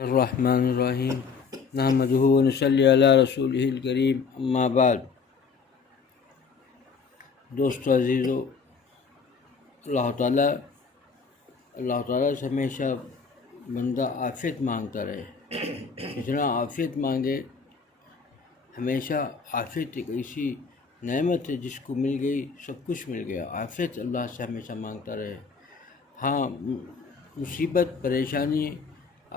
الرحمن الرحیم نحمدہ ونصلی علی رسولہ الکریم اما بعد۔ دوستو عزیزو، اللہ تعالیٰ سے ہمیشہ بندہ عافیت مانگتا رہے۔ جتنا عافیت مانگے، ہمیشہ عافیت ایک ایسی نعمت ہے جس کو مل گئی سب کچھ مل گیا۔ عافیت اللہ سے ہمیشہ مانگتا رہے۔ ہاں، مصیبت، پریشانی،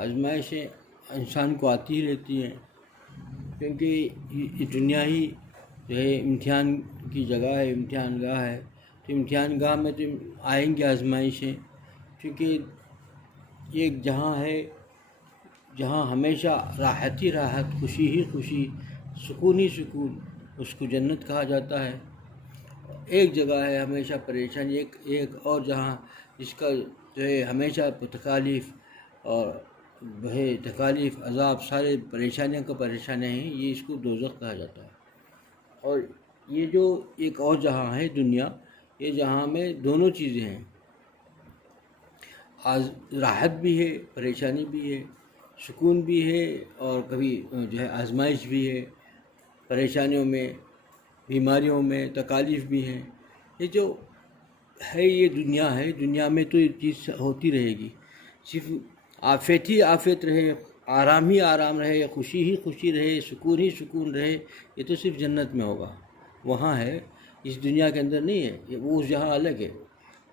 آزمائشیں انسان کو آتی ہی رہتی ہیں، کیونکہ یہ دنیا ہی جو ہے امتحان کی جگہ ہے، امتحان گاہ ہے۔ تو امتحان گاہ میں تو آئیں گے آزمائشیں، کیونکہ یہ ایک جہاں ہے جہاں ہمیشہ راحت ہی راحت، خوشی ہی خوشی، سکون ہی سکون، اس کو جنت کہا جاتا ہے۔ ایک جگہ ہے ہمیشہ پریشانی، ایک اور جہاں جس کا جو ہے ہمیشہ تکالیف اور تکالیف، عذاب، سارے پریشانیوں کا پریشانیاں ہیں، یہ اس کو دوزخ کہا جاتا ہے۔ اور یہ جو ایک اور جہاں ہے دنیا، یہ جہاں میں دونوں چیزیں ہیں، راحت بھی ہے، پریشانی بھی ہے، سکون بھی ہے، اور کبھی جو ہے آزمائش بھی ہے، پریشانیوں میں، بیماریوں میں تکالیف بھی ہیں۔ یہ جو ہے یہ دنیا ہے، دنیا میں تو یہ چیز ہوتی رہے گی۔ صرف عافیت ہی عافیت رہے، آرام ہی آرام رہے، یا خوشی ہی خوشی رہے، سکون ہی سکون رہے، یہ تو صرف جنت میں ہوگا، وہاں ہے، اس دنیا کے اندر نہیں ہے۔ وہ اس جہاں الگ ہے،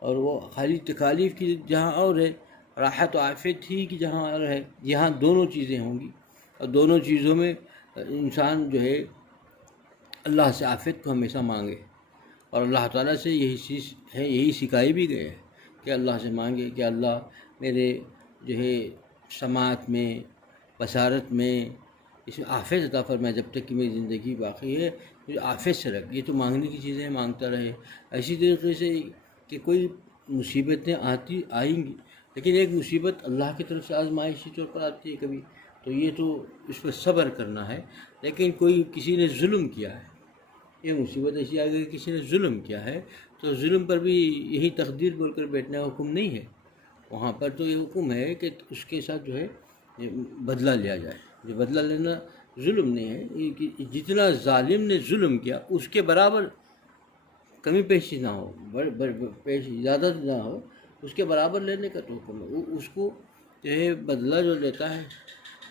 اور وہ خالی تکالیف کی جہاں اور ہے، راحت و عافیت ہی کی جہاں اور ہے۔ یہاں دونوں چیزیں ہوں گی، اور دونوں چیزوں میں انسان جو ہے اللہ سے عافیت کو ہمیشہ مانگے، اور اللہ تعالیٰ سے یہی چیز ہے، یہی سکھائی بھی گئے ہے کہ اللہ سے مانگے کہ اللہ میرے جو ہے سماعت میں، بصارت میں، اس میں عافیت عطا فرمائے، جب تک کہ میری زندگی باقی ہے مجھے عافیت سے رکھ۔ یہ تو مانگنے کی چیزیں مانگتا رہے۔ اسی طریقے سے کہ کوئی مصیبتیں آئیں گی، لیکن ایک مصیبت اللہ کی طرف سے آزمائشی طور پر آتی ہے کبھی، تو یہ تو اس پر صبر کرنا ہے۔ لیکن کوئی کسی نے ظلم کیا ہے، یہ مصیبت ایسی آ گئی کہ کسی نے ظلم کیا ہے، تو ظلم پر بھی یہی تقدیر بول کر بیٹھنے کا حکم نہیں ہے۔ وہاں پر تو یہ حکم ہے کہ اس کے ساتھ جو ہے بدلہ لیا جائے۔ جو بدلہ لینا ظلم نہیں ہے، کہ جتنا ظالم نے ظلم کیا اس کے برابر کمی پیشی نہ ہو، پیشی زیادہ نہ ہو، اس کے برابر لینے کا تو حکم ہے۔ اس کو جو ہے بدلہ جو لیتا ہے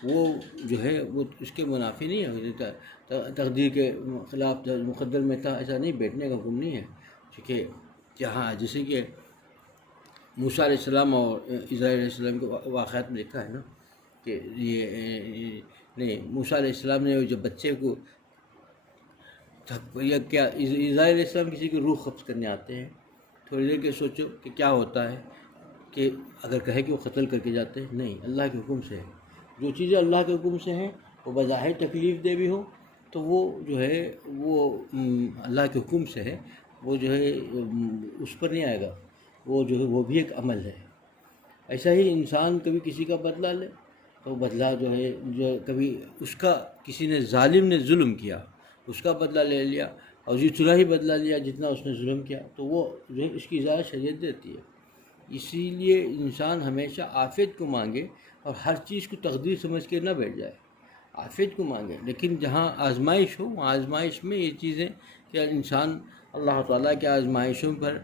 وہ جو ہے وہ اس کے منافی نہیں ہے، تقدیر کے خلاف مقدر میں تھا ایسا نہیں، بیٹھنے کا حکم نہیں ہے۔ کیونکہ جہاں جیسے کہ موسیٰ علیہ السلام اور عزرائیل علیہ السلام کے واقعات میں دیکھا ہے نا، کہ یہ نہیں، موسیٰ علیہ السلام نے جب بچے کو یا کیا عزرائیل علیہ السلام کسی کی روح قبض کرنے آتے ہیں، تھوڑی دیر کے سوچو کہ کیا ہوتا ہے، کہ اگر کہے کہ وہ قتل کر کے جاتے ہیں، نہیں، اللہ کے حکم سے ہے۔ جو چیزیں اللہ کے حکم سے ہیں وہ بظاہر تکلیف دہ بھی ہو تو وہ جو ہے وہ اللہ کے حکم سے ہے، وہ جو ہے اس پر نہیں آئے گا، وہ جو ہے وہ بھی ایک عمل ہے۔ ایسا ہی انسان کبھی کسی کا بدلہ لے تو بدلہ جو ہے جو کبھی اس کا کسی نے ظالم نے ظلم کیا، اس کا بدلہ لے لیا، اور جتنا ہی بدلہ لیا جتنا اس نے ظلم کیا، تو وہ جو ہے اس کی اجازت شریعت دیتی ہے۔ اسی لیے انسان ہمیشہ عافیت کو مانگے، اور ہر چیز کو تقدیر سمجھ کے نہ بیٹھ جائے، عافیت کو مانگے۔ لیکن جہاں آزمائش ہو، وہاں آزمائش میں یہ چیزیں کہ انسان اللہ تعالیٰ کے آزمائشوں پر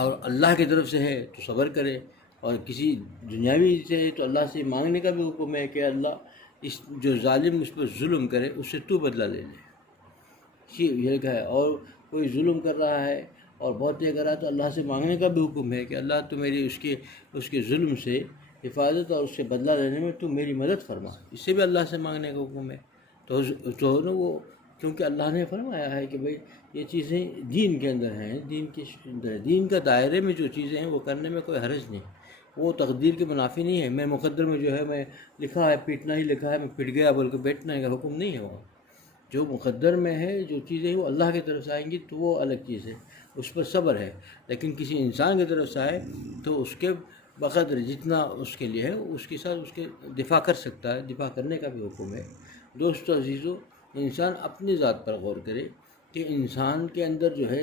اور اللہ کی طرف سے ہے تو صبر کرے، اور کسی دنیاوی سے ہے تو اللہ سے مانگنے کا بھی حکم ہے کہ اللہ اس جو ظالم اس پر ظلم کرے اس سے تو بدلہ لے لے، یہ کہا ہے۔ اور کوئی ظلم کر رہا ہے اور بہت یہ کر رہا ہے تو اللہ سے مانگنے کا بھی حکم ہے کہ اللہ تو میری اس کے ظلم سے حفاظت اور اس سے بدلہ لینے میں تو میری مدد فرما، اس سے بھی اللہ سے مانگنے کا حکم ہے۔ تو نا وہ کیونکہ اللہ نے فرمایا ہے کہ بھئی یہ چیزیں دین کے اندر ہیں، دین کے اندر، دین کا دائرے میں جو چیزیں ہیں وہ کرنے میں کوئی حرج نہیں، وہ تقدیر کے منافی نہیں ہے۔ میں مقدر میں جو ہے میں لکھا ہے پیٹنا ہی لکھا ہے، میں پٹ گیا بول کے بیٹھنے کا حکم نہیں ہے۔ وہ جو مقدر میں ہے، جو چیزیں وہ اللہ کی طرف سے آئیں گی تو وہ الگ چیز ہے، اس پر صبر ہے۔ لیکن کسی انسان کی طرف سے آئے تو اس کے بقدر جتنا اس کے لیے ہے اس کے ساتھ اس کے دفاع کر سکتا ہے، دفاع کرنے کا بھی حکم ہے۔ دوستو عزیزو، انسان اپنی ذات پر غور کرے کہ انسان کے اندر جو ہے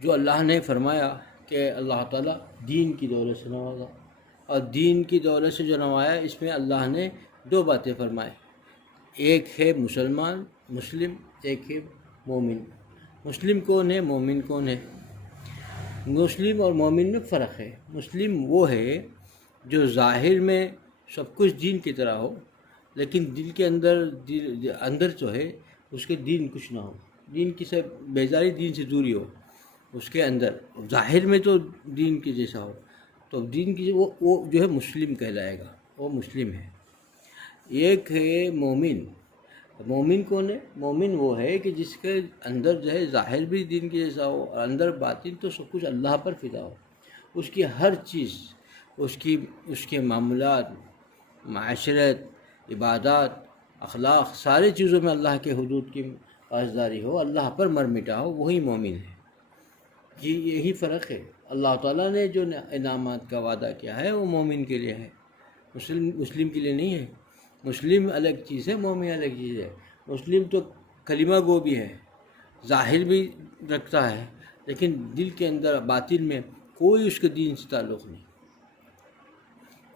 جو اللہ نے فرمایا کہ اللہ تعالیٰ دین کی دولت سے نوازا، اور دین کی دولت سے جو نوایا، اس میں اللہ نے دو باتیں فرمائے، ایک ہے مسلمان مسلم، ایک ہے مومن۔ مسلم کون ہے، مومن کون ہے؟ مسلم اور مومن میں فرق ہے۔ مسلم وہ ہے جو ظاہر میں سب کچھ دین کی طرح ہو، لیکن دل کے اندر جو ہے اس کے دین کچھ نہ ہو، دین کی سب بیزاری، دین سے دوری ہو اس کے اندر، ظاہر میں تو دین کے جیسا ہو، تو دین کی وہ جو ہے مسلم کہلائے گا، وہ مسلم ہے۔ ایک ہے مومن۔ مومن کون ہے؟ مومن وہ ہے کہ جس کے اندر جو ہے ظاہر بھی دین کے جیسا ہو اور اندر باطن تو سب کچھ اللہ پر فدا ہو، اس کی ہر چیز، اس کے معاملات، معاشرت، عبادات، اخلاق، ساری چیزوں میں اللہ کے حدود کی پاسداری ہو، اللہ پر مر مٹا ہو، وہی مومن ہے۔ یہی فرق ہے۔ اللہ تعالیٰ نے جو انعامات کا وعدہ کیا ہے وہ مومن کے لیے ہے، مسلم کے لیے نہیں ہے۔ مسلم الگ چیز ہے، مومن الگ چیز ہے۔ مسلم تو کلمہ گو بھی ہے، ظاہر بھی رکھتا ہے، لیکن دل کے اندر باطن میں کوئی اس کے دین سے تعلق نہیں،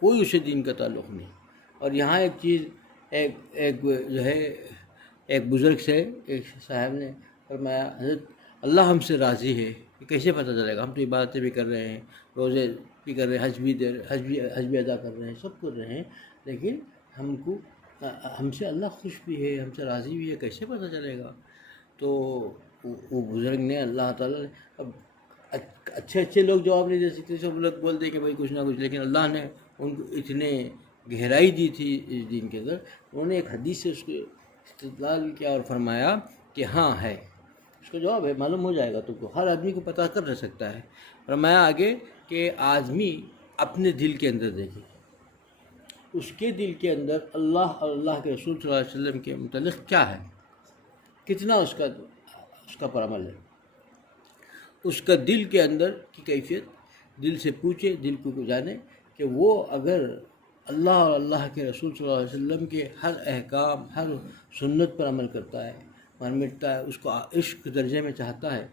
کوئی اسے دین کا تعلق نہیں۔ اور یہاں ایک چیز، ایک جو ہے ایک بزرگ سے ایک صاحب نے فرمایا، حضرت اللہ ہم سے راضی ہے، یہ کیسے پتہ چلے گا؟ ہم تو عبادتیں بھی کر رہے ہیں، روزے بھی کر رہے ہیں، حج بھی ادا کر رہے ہیں، سب کر رہے ہیں، لیکن ہم سے اللہ خوش بھی ہے، ہم سے راضی بھی ہے، کیسے پتہ چلے گا؟ تو وہ بزرگ نے، اللہ تعالیٰ نے، اب اچھے لوگ جواب نہیں دے سکتے، سب لوگ بولتے ہیں کہ بھائی کچھ نہ کچھ، لیکن اللہ نے ان کو اتنے گہرائی دی تھی اس دین کے اندر، انہوں نے ایک حدیث سے اس کو استدلال کیا اور فرمایا کہ ہاں ہے، اس کا جواب ہے، معلوم ہو جائے گا تم کو، ہر آدمی کو پتہ کر سکتا ہے۔ فرمایا آگے کہ آدمی اپنے دل کے اندر دیکھے، اس کے دل کے اندر اللہ اور اللہ کے رسول صلی اللہ علیہ وسلم کے متعلق کیا ہے، کتنا اس کا پر عمل ہے، اس کا دل کے اندر کی کیفیت، دل سے پوچھے، دل کو جانے کہ وہ اگر اللہ اور اللہ کے رسول صلی اللہ علیہ وسلم کے ہر احکام، ہر سنت پر عمل کرتا ہے، مر مٹتا ہے، اس کو عشق درجے میں چاہتا ہے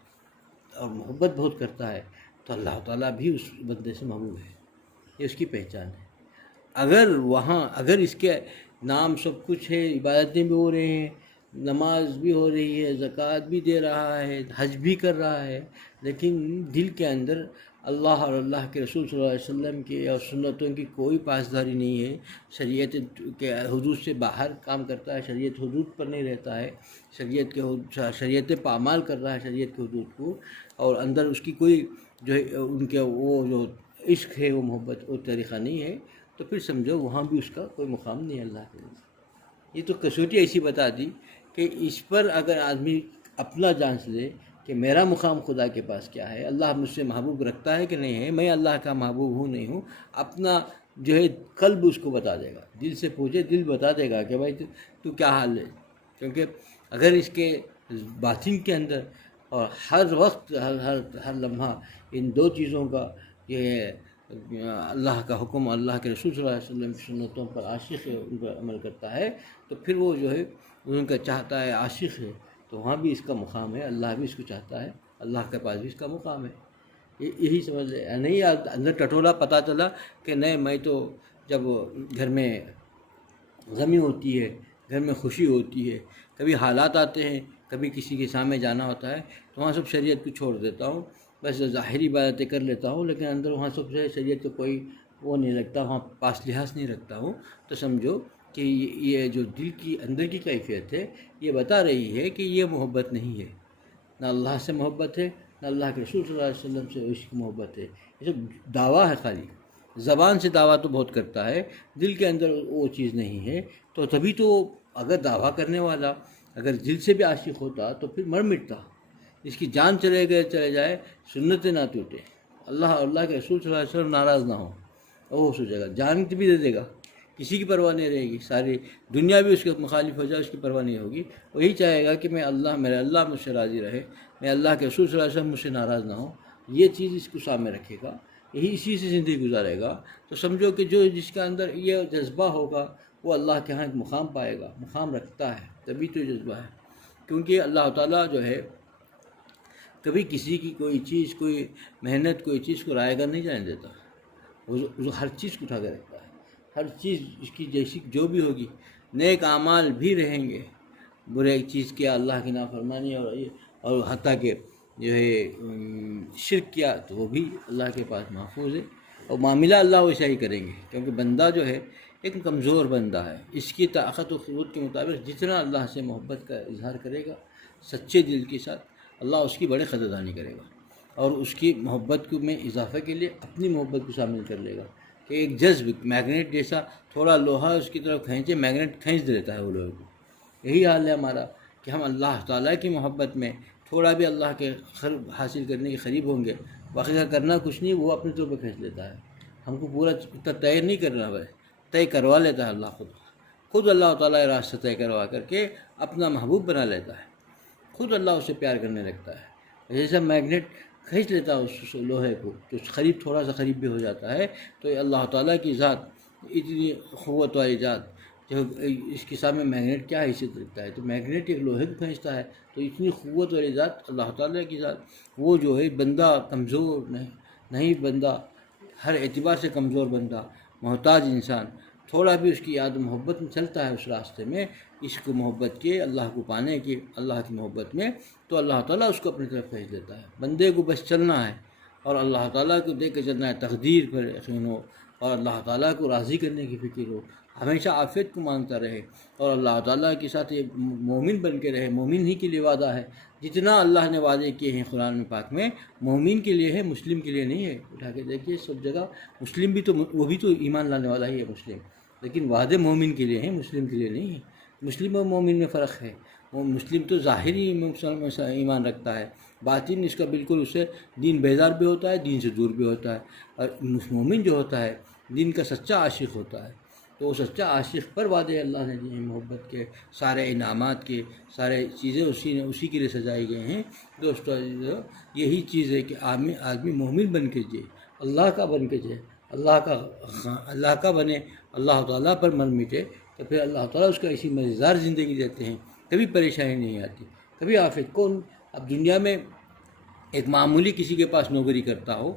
اور محبت بہت کرتا ہے، تو اللہ تعالیٰ بھی اس بندے سے محبوب ہے، یہ اس کی پہچان ہے۔ اگر اس کے نام سب کچھ ہے، عبادتیں بھی ہو رہی ہیں، نماز بھی ہو رہی ہے، زکوٰۃ بھی دے رہا ہے، حج بھی کر رہا ہے، لیکن دل کے اندر اللہ اور اللہ کے رسول صلی اللہ علیہ وسلم کی اور سنتوں کی کوئی پاسداری نہیں ہے، شریعت کے حدود سے باہر کام کرتا ہے، شریعت حدود پر نہیں رہتا ہے، شریعت پامال کر رہا ہے شریعت کے حدود کو، اور اندر اس کی کوئی جو ہے ان کے وہ جو عشق ہے، وہ محبت، وہ طریقہ نہیں ہے، تو پھر سمجھو وہاں بھی اس کا کوئی مقام نہیں ہے اللہ کے لیے۔ یہ تو کسوٹی ایسی بتا دی کہ اس پر اگر آدمی اپنا جانچ لے کہ میرا مقام خدا کے پاس کیا ہے، اللہ مجھ سے محبوب رکھتا ہے کہ نہیں ہے، میں اللہ کا محبوب ہوں نہیں ہوں، اپنا جو ہے قلب اس کو بتا دے گا، دل سے پوچھے، دل بتا دے گا کہ بھائی تو کیا حال ہے۔ کیونکہ اگر اس کے باطن کے اندر اور ہر وقت، ہر لمحہ ان دو چیزوں کا، یہ اللہ کا حکم، اللہ کے رسول صلی اللہ علیہ وسلم کی سنتوں پر عاشق ہے، ان پر عمل کرتا ہے، تو پھر وہ جو ہے ان کا چاہتا ہے، عاشق ہے، تو وہاں بھی اس کا مقام ہے، اللہ بھی اس کو چاہتا ہے، اللہ کے پاس بھی اس کا مقام ہے۔ یہی سمجھ لے، نہیں اندر ٹٹولا پتہ چلا کہ نہیں، میں تو جب گھر میں غمی ہوتی ہے، گھر میں خوشی ہوتی ہے، کبھی حالات آتے ہیں، کبھی کسی کے سامنے جانا ہوتا ہے، تو وہاں سب شریعت کو چھوڑ دیتا ہوں، بس ظاہری باتیں کر لیتا ہوں، لیکن اندر وہاں سب سے شریعت کو کوئی وہ نہیں رکھتا، وہاں پاس لحاظ نہیں رکھتا ہوں، تو سمجھو کہ یہ جو دل کی اندر کی کیفیت ہے، یہ بتا رہی ہے کہ یہ محبت نہیں ہے، نہ اللہ سے محبت ہے، نہ اللہ کے رسول صلی اللہ علیہ وسلم سے عشق محبت ہے، یہ سب دعویٰ ہے، خالی زبان سے دعویٰ تو بہت کرتا ہے، دل کے اندر وہ چیز نہیں ہے، تو تبھی تو اگر دعویٰ کرنے والا اگر دل سے بھی عاشق ہوتا تو پھر مر مٹتا، اس کی جان چلے جائے، سنتیں نہ ٹوٹے، اللہ اور اللہ کے رسول صلی اللہ علیہ وسلم ناراض نہ ہو، وہ سوچے گا، جان بھی دے دے گا، کسی کی پرواہ نہیں رہے گی، ساری دنیا بھی اس کے مخالف ہو جائے، اس کی پرواہ نہیں ہوگی، وہی چاہے گا کہ میرے اللہ مجھ سے راضی رہے، میں اللہ کے رسول صلی اللہ علیہ وسلم مجھ سے ناراض نہ ہو، یہ چیز اس کو سامنے رکھے گا، اسی سے زندگی گزارے گا، تو سمجھو کہ جس کے اندر یہ جذبہ ہوگا وہ اللہ کے ہاں ایک مقام پائے گا، مقام رکھتا ہے، تبھی تو جذبہ ہے، کیونکہ اللہ تعالیٰ جو ہے کبھی کسی کی کوئی چیز، کوئی محنت، کوئی چیز کو رائے گا نہیں جانے دیتا، وہ ہر چیز کو اٹھا کے رکھتا ہے، ہر چیز اس کی جیسی جو بھی ہوگی، نیک اعمال بھی رہیں گے، برے چیز کیا اللہ کی نافرمانی اور حتیٰ کہ جو ہے شرک کیا تو وہ بھی اللہ کے پاس محفوظ ہے، اور معاملہ اللہ ویسا ہی کریں گے، کیونکہ بندہ جو ہے ایک کمزور بندہ ہے، اس کی طاقت و قوت کے مطابق جتنا اللہ سے محبت کا اظہار کرے گا سچے دل کے ساتھ، اللہ اس کی بڑے قدردانی کرے گا، اور اس کی محبت میں اضافہ کے لیے اپنی محبت کو شامل کر لے گا، کہ ایک جذب میگنیٹ جیسا تھوڑا لوہا اس کی طرف کھینچے، میگنیٹ کھینچ دیتا ہے وہ لوہے کو۔ یہی حال ہے ہمارا کہ ہم اللہ تعالیٰ کی محبت میں تھوڑا بھی اللہ کے حاصل کرنے کے قریب ہوں گے، باقی کا کرنا کچھ نہیں، وہ اپنے طور پہ کھینچ لیتا ہے، ہم کو پورا اتنا طے نہیں کرنا ہے، طے کروا لیتا ہے اللہ خود اللہ تعالیٰ راستہ طے کروا کر کے اپنا محبوب بنا لیتا ہے، خود اللہ اسے پیار کرنے لگتا ہے، جیسا میگنیٹ کھینچ لیتا ہے اس لوہے کو، تو قریب تھوڑا سا قریب بھی ہو جاتا ہے، تو اللہ تعالیٰ کی ذات اتنی قوت والی ذات، جو اس کے سامنے میگنیٹ کیا حیثیت رکھتا ہے، تو میگنیٹ ایک لوہے کو کھینچتا ہے، تو اتنی قوت والی ذات اللہ تعالیٰ کی ذات، وہ جو ہے بندہ کمزور نہیں بندہ ہر اعتبار سے کمزور بندہ، محتاج انسان، تھوڑا بھی اس کی یاد و محبت میں چلتا ہے اس راستے میں، عشق و محبت کے، اللہ کو پانے کی، اللہ کی محبت میں، تو اللہ تعالیٰ اس کو اپنی طرف کھینچ دیتا ہے۔ بندے کو بس چلنا ہے اور اللہ تعالیٰ کو دیکھ کے چلنا ہے، تقدیر پر یقین ہو اور اللہ تعالیٰ کو راضی کرنے کی فکر ہو، ہمیشہ عافیت کو مانگتا رہے، اور اللہ تعالیٰ کے ساتھ یہ مومن بن کے رہے۔ مومن ہی کے لیے وعدہ ہے، جتنا اللہ نے وعدے کیے ہیں قرآن پاک میں، مومن کے لیے ہے، مسلم کے لیے نہیں ہے۔ اٹھا کے دیکھیے سب جگہ مسلم بھی تو، وہ بھی تو ایمان لانے والا ہی ہے مسلم، لیکن وعدے مومن کے لیے ہیں، مسلم کے لیے نہیں ہے۔ مسلم اور مومن میں فرق ہے، وہ مسلم تو ظاہری ایمان رکھتا ہے، باطن اس کا بالکل اس سے دین بیدار بھی ہوتا ہے، دین سے دور بھی ہوتا ہے، اور مومن جو ہوتا ہے دین کا سچا عاشق ہوتا ہے، تو وہ سچا عاشق پر وعدے اللہ نے دیے ہیں محبت کے، سارے انعامات کے، سارے چیزیں اسی کے لیے سجائی گئے ہیں۔ دوستو یہی چیز ہے کہ آدمی مومن بن کے جائے، اللہ کا بن کے جائے، اللہ کا بنے، اللہ تعالیٰ پر من مٹے، تو پھر اللہ تعالیٰ اس کو ایسی مزیدار زندگی دیتے ہیں، کبھی پریشانی نہیں آتی، کبھی آفت۔ کون اب دنیا میں ایک معمولی کسی کے پاس نوکری کرتا ہو،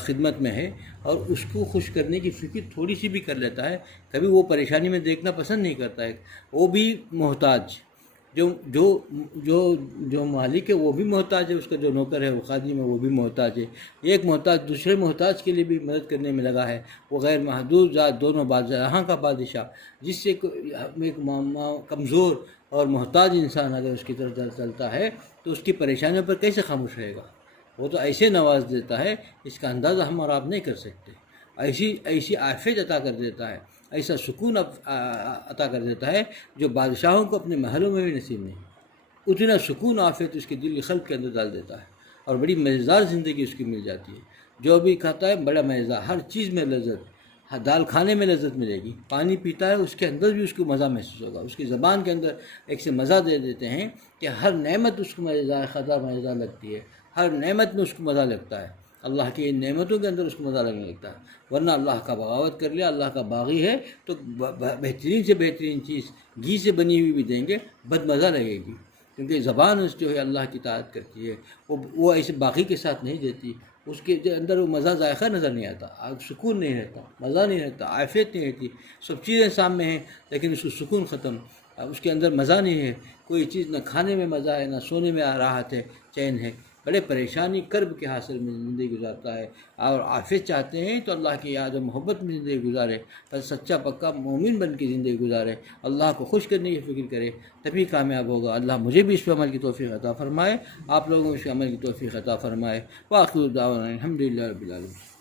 خدمت میں ہے، اور اس کو خوش کرنے کی فکر تھوڑی سی بھی کر لیتا ہے، کبھی وہ پریشانی میں دیکھنا پسند نہیں کرتا ہے، وہ بھی محتاج، جو مالک ہے وہ بھی محتاج ہے، اس کا جو نوکر ہے وہ خادم ہے وہ بھی محتاج ہے، ایک محتاج دوسرے محتاج کے لیے بھی مدد کرنے میں لگا ہے، وہ غیر محدود ذات، دونوں جہاں کا بادشاہ، جس سے ایک کمزور اور محتاج انسان اگر اس کی طرف چلتا ہے تو اس کی پریشانیوں پر کیسے خاموش رہے گا؟ وہ تو ایسے نواز دیتا ہے، اس کا اندازہ ہم اور آپ نہیں کر سکتے، ایسی عافیت عطا کر دیتا ہے، ایسا سکون عطا کر دیتا ہے جو بادشاہوں کو اپنے محلوں میں بھی نصیب نہیں، اتنا سکون عافیت اس کے دل خلق کے اندر ڈال دیتا ہے، اور بڑی مزیدار زندگی اس کی مل جاتی ہے، جو بھی کھاتا ہے بڑا مزیدار، ہر چیز میں لذت، دال کھانے میں لذت ملے گی، پانی پیتا ہے اس کے اندر بھی اس کو مزہ محسوس ہوگا، اس کی زبان کے اندر ایک سے مزہ دے دیتے ہیں کہ ہر نعمت اس کو مزہ لگتی ہے، ہر نعمت میں اس کو مزہ لگتا ہے، اللہ کی ان نعمتوں کے اندر اس کو مزہ لگنے لگتا ہے، ورنہ اللہ کا بغاوت کر لیا، اللہ کا باغی ہے تو بہترین سے بہترین چیز گھی سے بنی ہوئی بھی دیں گے، بد مزہ لگے گی، کیونکہ زبان جو ہے اللہ کی اطاعت کرتی ہے، وہ ایسے باقی کے ساتھ نہیں دیتی، اس کے اندر وہ مزہ ذائقہ نظر نہیں آتا، سکون نہیں رہتا، مزہ نہیں رہتا، عافیت نہیں رہتی، سب چیزیں سامنے ہیں لیکن اس کو سکون ختم، اس کے اندر مزہ نہیں ہے، کوئی چیز نہ کھانے میں مزہ ہے، نہ سونے میں راحت ہے، چین ہے، بڑے پریشانی کرب کے حاصل میں زندگی گزارتا ہے، اور عافیت چاہتے ہیں تو اللہ کی یاد و محبت میں زندگی گزارے، سچا پکا مومن بن کے زندگی گزارے، اللہ کو خوش کرنے کی فکر کرے، تبھی کامیاب ہوگا۔ اللہ مجھے بھی اس پہ عمل کی توفیق عطا فرمائے، آپ لوگوں کو اس پہ عمل کی توفیق عطا فرمائے۔ وآخر دعوانا الحمدللہ رب العالمین۔